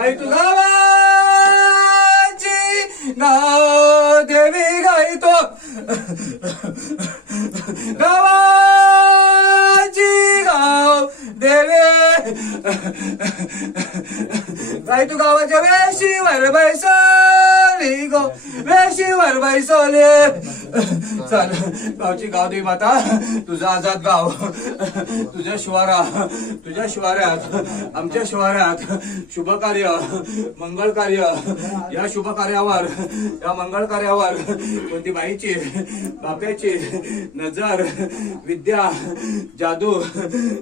आई तू गावाची गाव देवी गाई तो गावाची गाव देवे गाई तू गावाच्या वेशीवर बैसली गो वेशीवर बैसले चल गावची गाव देवी माता तुझा आजाद गाव तुझ्या शिवाऱ्यात आमच्या शिवाऱ्यात शुभ कार्य मंगळ कार्य या शुभ कार्यावर या मंगळ कार्यावर कोणती बाईची बाप्याची नजर विद्या जादू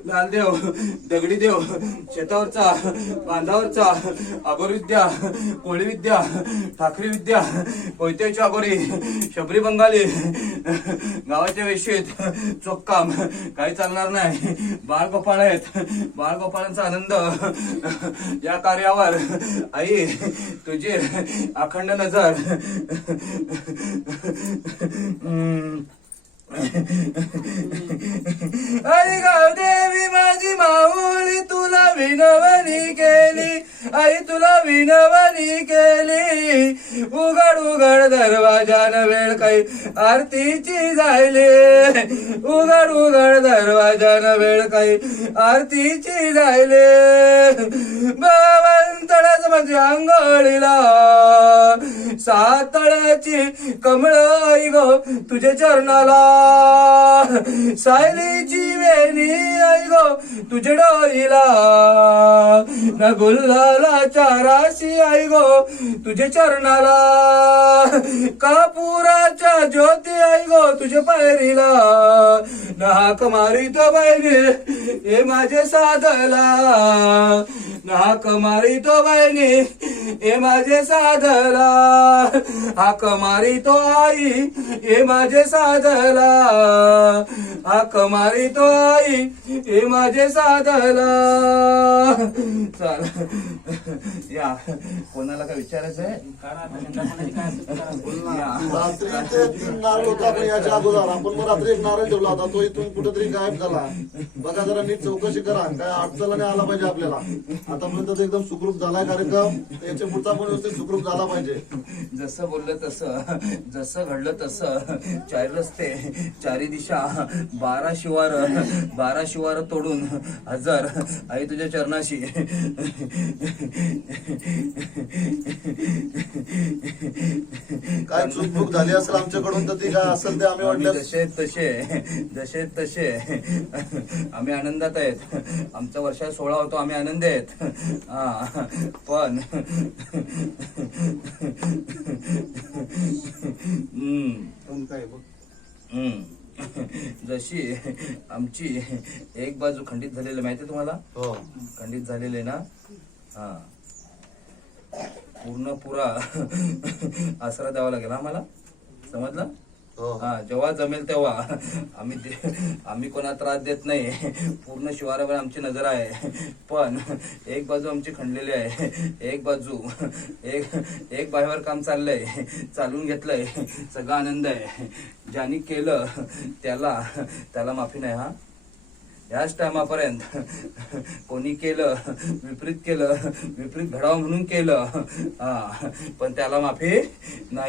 लालदेव दगडी देव शेतावरचा बांधावरचा अगोर विद्या कोळी विद्या ठाकरी विद्या कोयत्याची अगोरी शबरी बंगाली गावाच्या वेशीत चोक्काम काही चालणार नाही बाळगोपाळ आहेत बाळगोपाळांचा आनंद या कार्यावर आई तुझी अखंड नजर आई गाव देवी माझी माऊली तुला विनवणी केली आई तुला विनवणी केली उघड उघड दरवाजान वेळ काही आरतीची जायले उघड उघड दरवाजान वेळ काही आरतीची जायले बावंतळाच म्हणजे आंघोळीला सातळ्याची कमळ आई गो तुझ्या चरणाला सायलीची वेणी आई गो तुझ्या डोईला न गुल्हालाच्या राशी आई गो तुझ्या चरणाला कापुराच्या ज्योती आई गो तुझ्या पायरीला नाक मारितो बहिणी हे माझे साधला नाक मारितो बहिणी हे माझे साधला हाक मारितो आई हे माझे साधला हाक मारितो आई हे माझे साधला चल या कोणाला काय विचारायचं आहे याच्या अगोदर आपण मग रात्री एक नारळ ठेवला होता तो इथून कुठेतरी गायब झाला बघा जरा नीट चौकशी करा काय अडचण नाही आला पाहिजे आपल्याला आतापर्यंत एकदम सुखरूप झालाय कार्यक्रम याच्या पुढचा पण व्यवस्थित सुखरूप झाला पाहिजे जसं बोललं तसं जसं घडलं तसं चारी रस्ते चारी दिशा 12 शिवार तोडून हजर आई तुझ्या चरणाशी काय चूकबुक झाली असेल आमच्याकडून तर ती काय असेल ते आम्ही वाटलं जसे तसे आम्ही आनंदात आहेत आमचा वर्षात 16 होतो आम्ही आनंदी आहेत पण जशी आमची एक बाजू खंडित झालेली माहिती तुम्हाला हो खंडित झालेले ना हा पुरा आसरा द्यावा लागेल आम्हाला समजलं हो. जेव्हा जमेल तेव्हा आम्ही कोणा त्रास देत नाही. पूर्ण शिवारावर आमची नजर आहे. पण एक बाजू आमची खणलेली आहे, एक बाजू एक बाहेर काम चाललंय, चालून घेतलंय, सगळा आनंद आहे. ज्यांनी केलं त्याला माफी नाही. हा, याच टायमापर्यंत कोणी केलं, विपरीत घडावं म्हणून केलं, पण त्याला माफी नाही.